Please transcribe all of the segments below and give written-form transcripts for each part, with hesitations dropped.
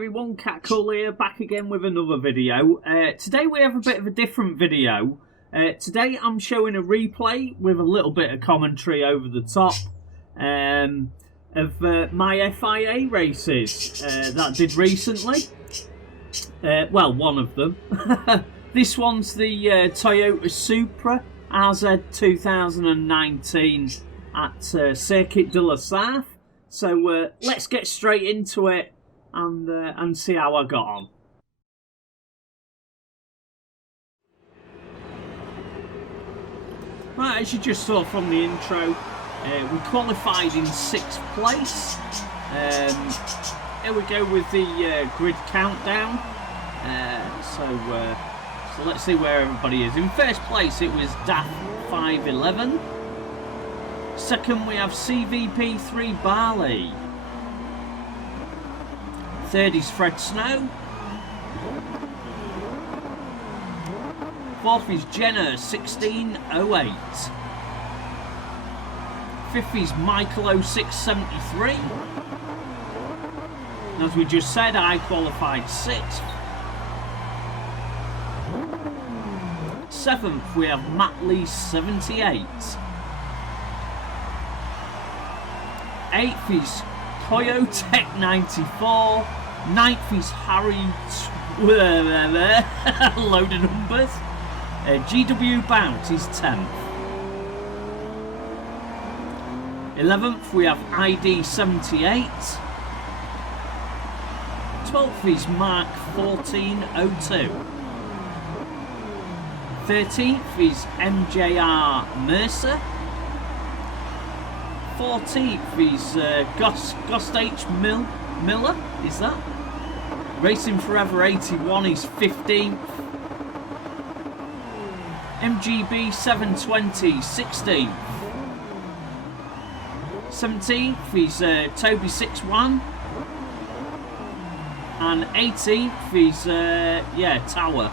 everyone, Cat Cool here, back again with another video. Today we have a bit of a different video. Today I'm showing a replay with a little bit of commentary over the top of my FIA races that I did recently. Well, one of them. This one's the Toyota Supra RZ 2019 at Circuit de la Sarthe. So let's get straight into it and see how I got on. Right, as you just saw from the intro, we qualified in 6th place. Here we go with the grid countdown. So let's see where everybody is. In first place it was DAF 511. Second we have CVP3 Barley. Third is Fred Snow. Fourth is Jenna 1608. Fifth is Michael 0673. And as we just said, I qualified 6th. Seventh we have Matt Lee 78. 8th is Koyotech 94. 9th is Harry load of numbers. GW Bounce is 10th. 11th we have ID 78. 12th is Mark 1402. 13th is MJR Mercer. 14th is Ghost H. Miller, is that? Racing Forever 81 is 15th. MGB 720, 16th. 17th is Toby 61. And 18th is, Tower.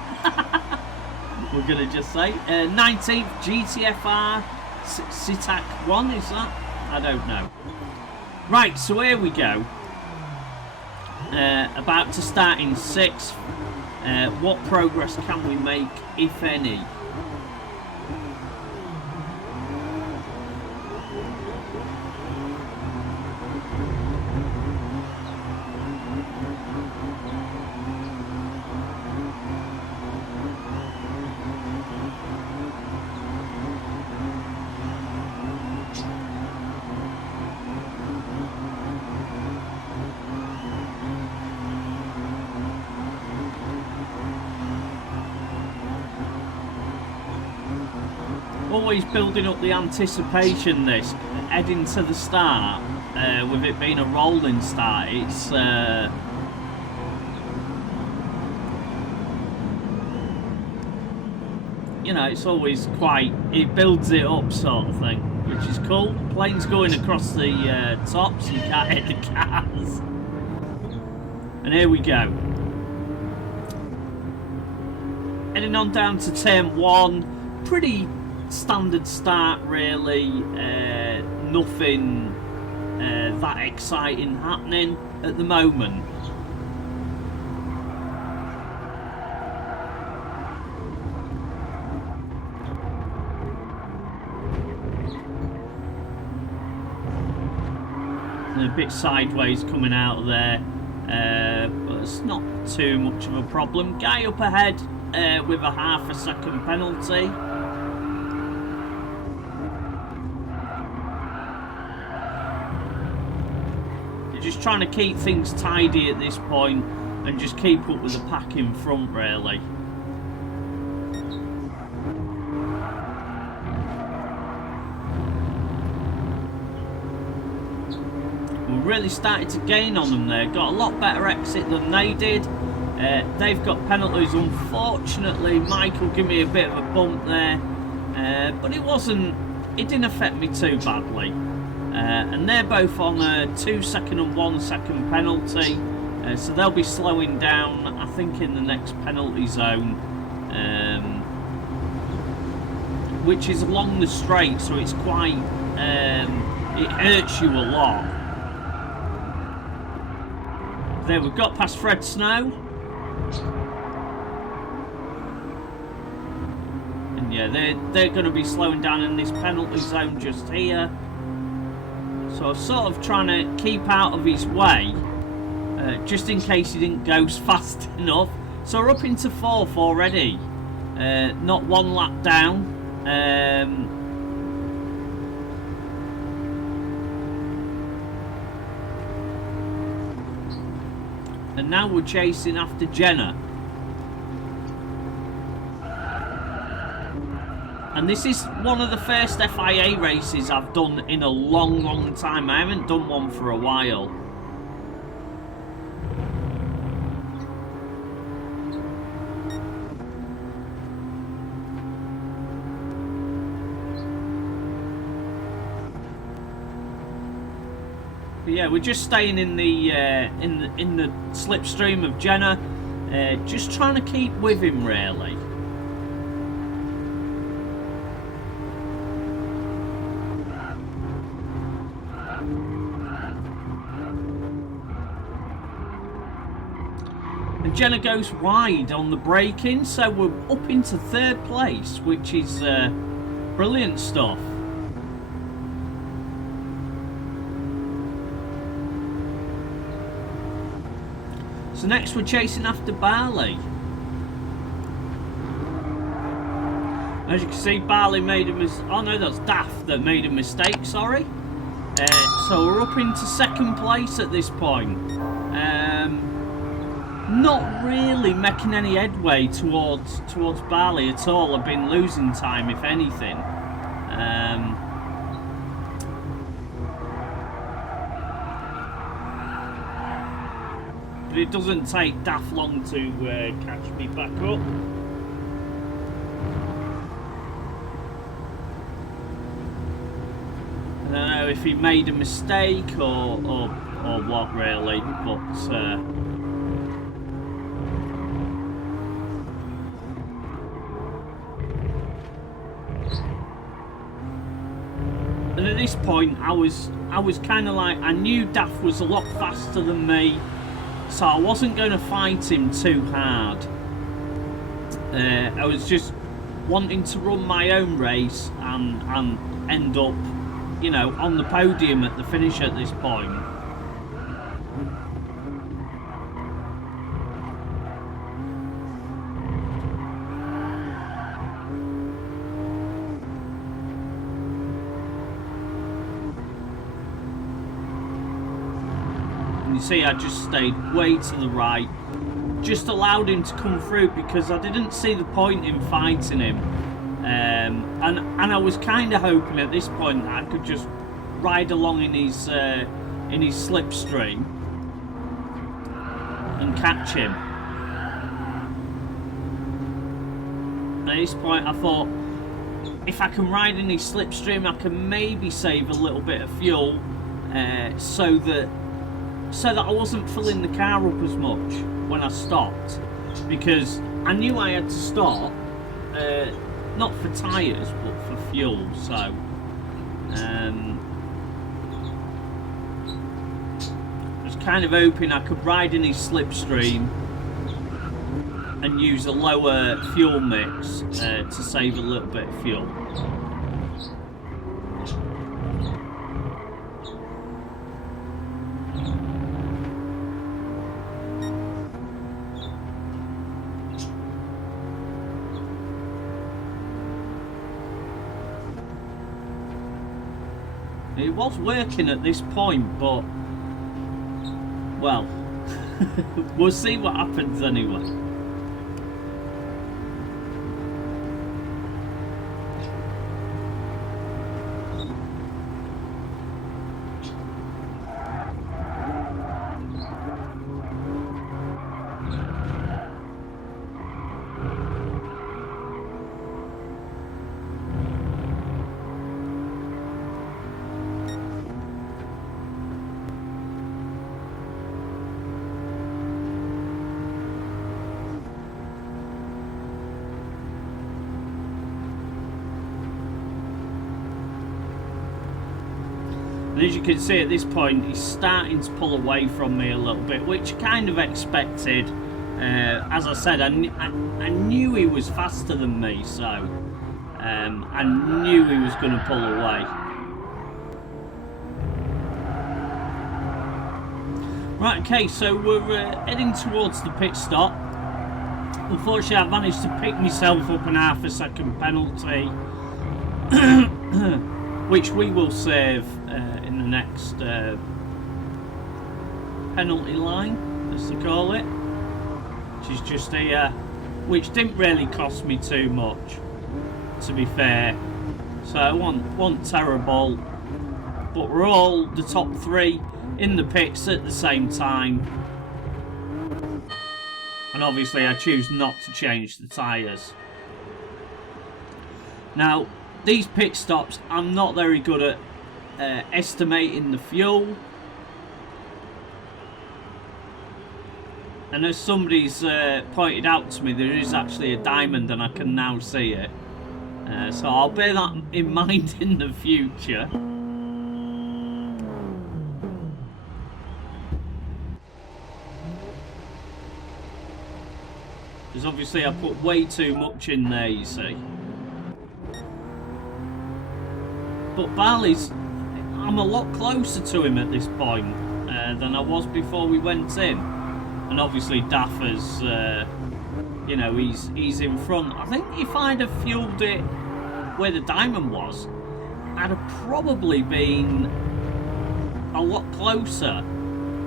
We're going to just say. 19th, GTFR Sitak 1, is that? I don't know. Right, so here we go. About to start in 6th. What progress can we make, if any? Always building up the anticipation, this heading to the start, with it being a rolling start. It's you know, it's always quite, it builds it up sort of thing, which is cool. Planes going across the top so you can't hit the cars. And here we go, heading on down to turn 1. Pretty standard start really, nothing that exciting happening at the moment. And a bit sideways coming out of there, but it's not too much of a problem. Guy up ahead with a half a second penalty. Just trying to keep things tidy at this point and just keep up with the pack in front really. We really started to gain on them there, got a lot better exit than they did. They've got penalties. Unfortunately Michael gave me a bit of a bump there, but it didn't affect me too badly. And they're both on a 2-second and 1-second penalty, so they'll be slowing down, I think, in the next penalty zone, which is along the straight, so it's quite, it hurts you a lot. There, we've got past Fred Snow. And yeah, they're going to be slowing down in this penalty zone just here. So I'm sort of trying to keep out of his way, just in case he didn't go fast enough. So we're up into 4th already. Not one lap down. And now we're chasing after Jenna. And this is one of the first FIA races I've done in a long, long time. I haven't done one for a while. But yeah, we're just staying in the slipstream of Jenna, just trying to keep with him really. And Jenna goes wide on the braking, so we're up into 3rd place, which is brilliant stuff. So next we're chasing after Barley. As you can see, Barley made a mistake. Oh no, that's Daft that made a mistake, sorry. So we're up into 2nd place at this point. Not really making any headway towards Barley at all. I've been losing time, if anything. But it doesn't take Daft long to catch me back up. I don't know if he made a mistake or what really, but and at this point I was kind of like, I knew Daft was a lot faster than me, so I wasn't going to fight him too hard. I was just wanting to run my own race and end up, you know, on the podium at the finish at this point. And you see, I just stayed way to the right, just allowed him to come through because I didn't see the point in fighting him. And I was kind of hoping at this point that I could just ride along in his slipstream and catch him. At this point I thought, if I can ride in his slipstream I can maybe save a little bit of fuel, so that I wasn't filling the car up as much when I stopped, because I knew I had to stop, not for tyres but for fuel. So I was kind of hoping I could ride in his slipstream and use a lower fuel mix to save a little bit of fuel. It was working at this point, but, well, we'll see what happens anyway. And as you can see at this point, he's starting to pull away from me a little bit, which I kind of expected. As I said, I knew he was faster than me, so I knew he was going to pull away. Right, okay, so we're heading towards the pit stop. Unfortunately, I managed to pick myself up an half-a-second penalty, which we will save in the next penalty line, as they call it, which is just here, which didn't really cost me too much, to be fair. So it wasn't terrible, but we're all the top 3 in the pits at the same time. And obviously I choose not to change the tyres. Now, these pit stops, I'm not very good at estimating the fuel. And as somebody's pointed out to me, there is actually a diamond and I can now see it. So I'll bear that in mind in the future. Because obviously I put way too much in there, you see. But Barley's, I'm a lot closer to him at this point than I was before we went in. And obviously Daffer's, you know, he's in front. I think if I'd have fueled it where the diamond was, I'd have probably been a lot closer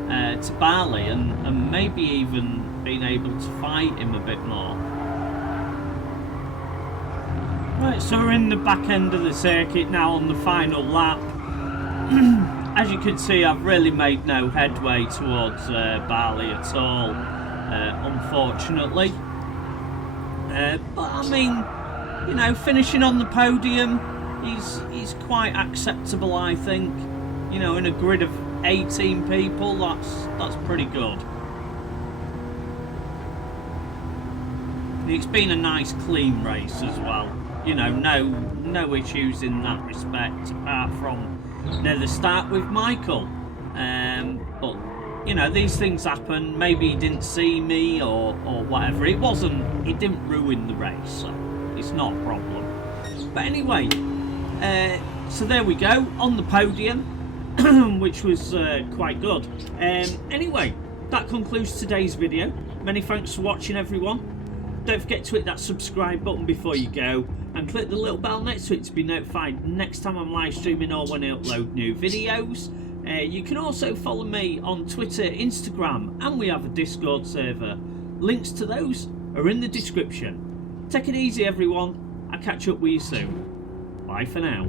to Barley and maybe even been able to fight him a bit more. Right, so we're in the back end of the circuit now on the final lap. As you can see, I've really made no headway towards Barley at all, unfortunately. But I mean, you know, finishing on the podium, he's quite acceptable, I think. You know, in a grid of 18 people, that's pretty good. It's been a nice clean race as well. You know, no issues in that respect, apart from near the start with Michael. But you know, these things happen. Maybe he didn't see me or whatever. It didn't ruin the race, so it's not a problem. But anyway, so there we go on the podium, which was quite good. Anyway, that concludes today's video. Many thanks for watching, everyone. Don't forget to hit that subscribe button before you go, and click the little bell next to it to be notified next time I'm live streaming or when I upload new videos. You can also follow me on Twitter, Instagram, and we have a Discord server. Links to those are in the description. Take it easy, everyone. I'll catch up with you soon. Bye for now.